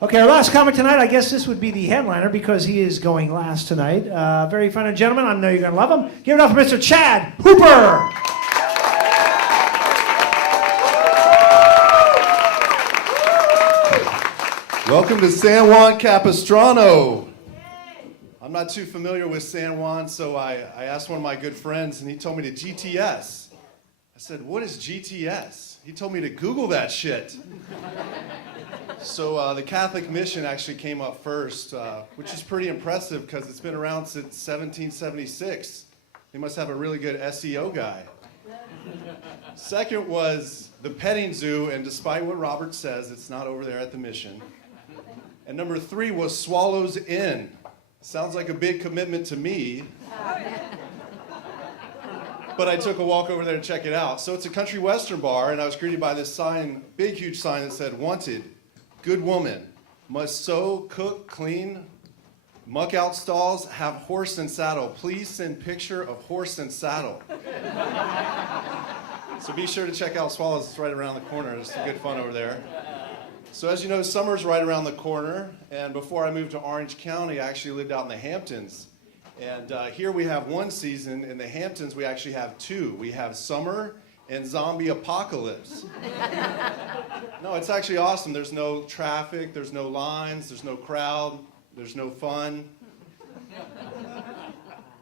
Okay, our last comic tonight, I guess this would be the headliner because he is going last tonight. Very fine gentleman. I know you're going to love him. Give it up for Mr. Chad Hooper. Welcome to San Juan Capistrano. I'm not too familiar with San Juan, so I asked one of my good friends, and he told me to GTS. I said, what is GTS? He told me to Google that shit. So the Catholic mission actually came up first, which is pretty impressive because it's been around since 1776. They must have a really good SEO guy. Second was the petting zoo, and despite what Robert says, it's not over there at the mission. And number 3 was Swallows Inn. Sounds like a big commitment to me. But I took a walk over there to check it out. So it's a country western bar, and I was greeted by this sign, big, huge sign that said, "Wanted, good woman, must sew, cook, clean, muck out stalls, have horse and saddle. Please send picture of horse and saddle." So be sure to check out Swallows. It's right around the corner. It's some good fun over there. So as you know, summer's right around the corner, and before I moved to Orange County, I actually lived out in the Hamptons. And here we have one season. In the Hamptons, we actually have 2. We have summer and zombie apocalypse. No, it's actually awesome. There's no traffic, there's no lines, there's no crowd, there's no fun.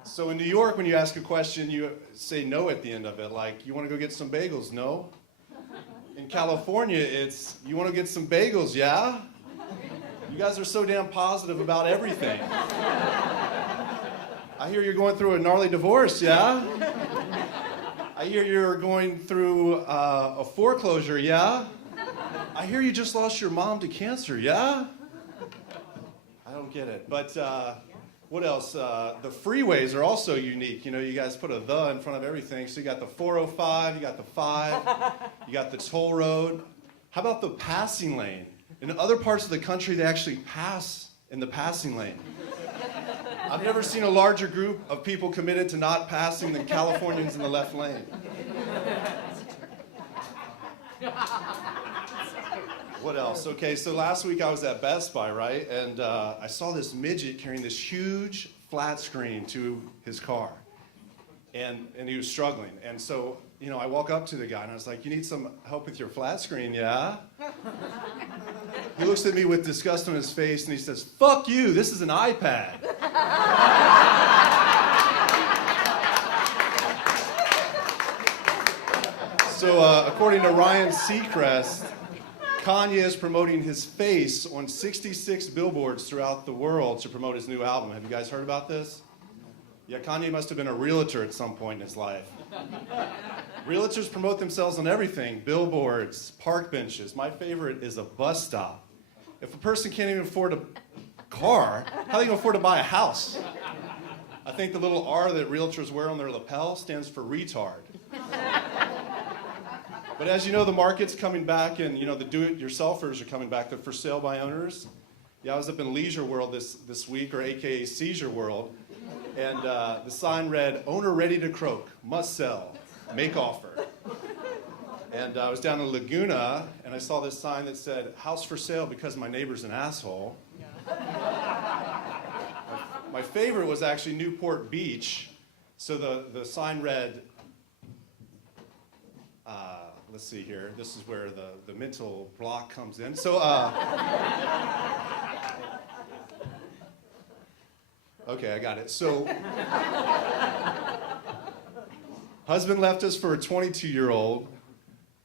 So in New York, when you ask a question, you say no at the end of it, like, you want to go get some bagels? No. In California, it's, you want to get some bagels, yeah? You guys are so damn positive about everything. I hear you're going through a gnarly divorce, yeah? I hear you're going through a foreclosure, yeah? I hear you just lost your mom to cancer, yeah? I don't get it. But what else? The freeways are also unique. You know, you guys put a "the" in front of everything. So you got the 405, you got the 5, you got the toll road. How about the passing lane? In other parts of the country, they actually pass in the passing lane. I've never seen a larger group of people committed to not passing than Californians in the left lane. What else? Okay, so last week I was at Best Buy, right? And I saw this midget carrying this huge flat screen to his car. And he was struggling. And so, you know, I walk up to the guy and I was like, "You need some help with your flat screen, yeah?" He looks at me with disgust on his face and he says, "Fuck you, this is an iPad." So according to Ryan Seacrest, Kanye is promoting his face on 66 billboards throughout the world to promote his new album. Have you guys heard about this? Yeah, Kanye must have been a realtor at some point in his life. Realtors promote themselves on everything: billboards, park benches. My favorite is a bus stop. If a person can't even afford a car, how are they going to afford to buy a house? I think the little R that realtors wear on their lapel stands for retard. But as you know, the market's coming back, and you know the do-it-yourselfers are coming back. They're for sale by owners. Yeah, I was up in Leisure World this week, or AKA Seizure World, and the sign read, "Owner ready to croak, must sell, make offer." And I was down in Laguna, and I saw this sign that said, "House for sale because my neighbor's an asshole." My favorite was actually Newport Beach. So the sign read, let's see here. This is where the mental block comes in. So, okay, I got it. So, husband left us for a 22-year-old.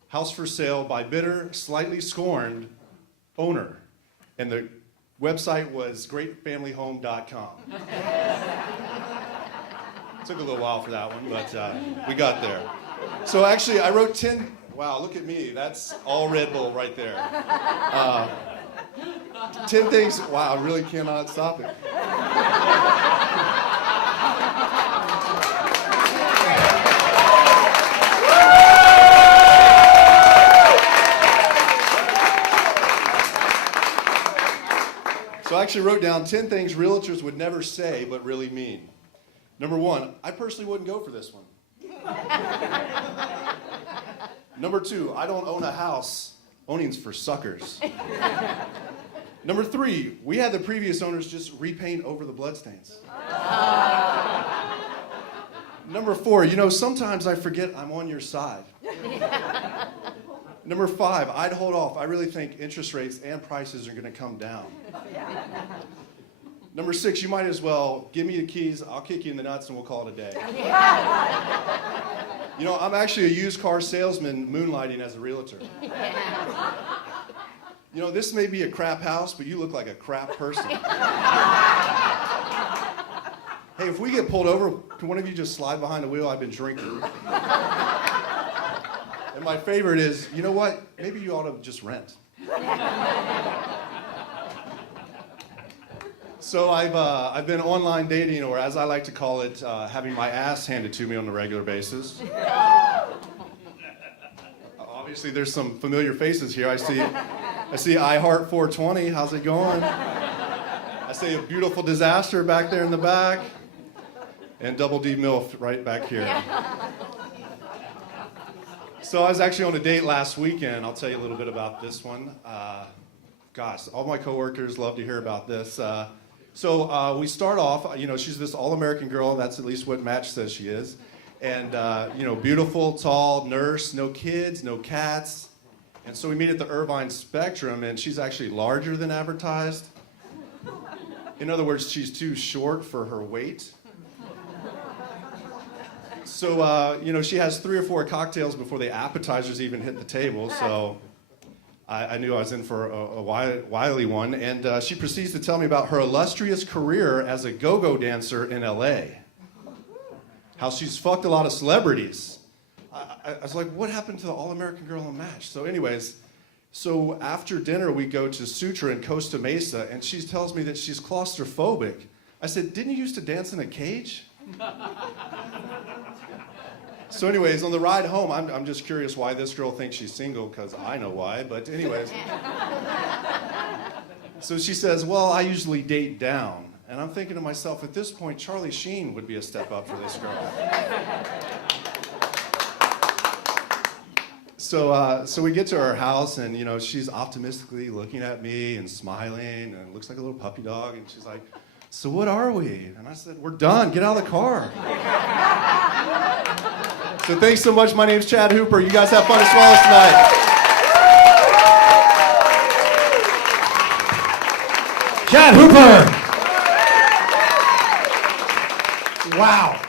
House for sale by bitter, slightly scorned owner. And the website was greatfamilyhome.com. Took a little while for that one, but we got there. So actually, I wrote 10. Wow, look at me. That's all Red Bull right there. 10 things. Wow, I really cannot stop it. So I actually wrote down 10 things realtors would never say but really mean. Number 1, I personally wouldn't go for this one. Number 2, I don't own a house. Owning's for suckers. Number 3, we had the previous owners just repaint over the bloodstains. Number 4, sometimes I forget I'm on your side. Number 5, I'd hold off. I really think interest rates and prices are going to come down. Number 6, you might as well give me the keys, I'll kick you in the nuts, and we'll call it a day. I'm actually a used car salesman moonlighting as a realtor. This may be a crap house, but you look like a crap person. Hey, if we get pulled over, can one of you just slide behind the wheel? I've been drinking. And my favorite is, you know what? Maybe you ought to just rent. So I've been online dating, or as I like to call it, having my ass handed to me on a regular basis. Obviously, there's some familiar faces here. I see I Heart 420. How's it going? I see a beautiful disaster back there in the back, and Double D MILF right back here. So I was actually on a date last weekend. I'll tell you a little bit about this one. Gosh, all my coworkers love to hear about this. So we start off, she's this all-American girl. That's at least what Match says she is. And, beautiful, tall, nurse, no kids, no cats. And so we meet at the Irvine Spectrum, and she's actually larger than advertised. In other words, she's too short for her weight. So, she has 3 or 4 cocktails before the appetizers even hit the table, so I knew I was in for a wily one. And she proceeds to tell me about her illustrious career as a go-go dancer in L.A., how she's fucked a lot of celebrities. I was like, what happened to the all-American girl on Match? So anyways, after dinner, we go to Sutra in Costa Mesa, and she tells me that she's claustrophobic. I said, didn't you used to dance in a cage? So anyways, on the ride home, I'm just curious why this girl thinks she's single, because I know why, but anyways. So she says, well, I usually date down. And I'm thinking to myself, at this point, Charlie Sheen would be a step up for this girl. So we get to her house, and she's optimistically looking at me and smiling, and it looks like a little puppy dog, and she's like, so what are we? And I said, we're done, get out of the car. So thanks so much, my name's Chad Hooper. You guys have fun at Swallows tonight. Chad Hooper! Wow.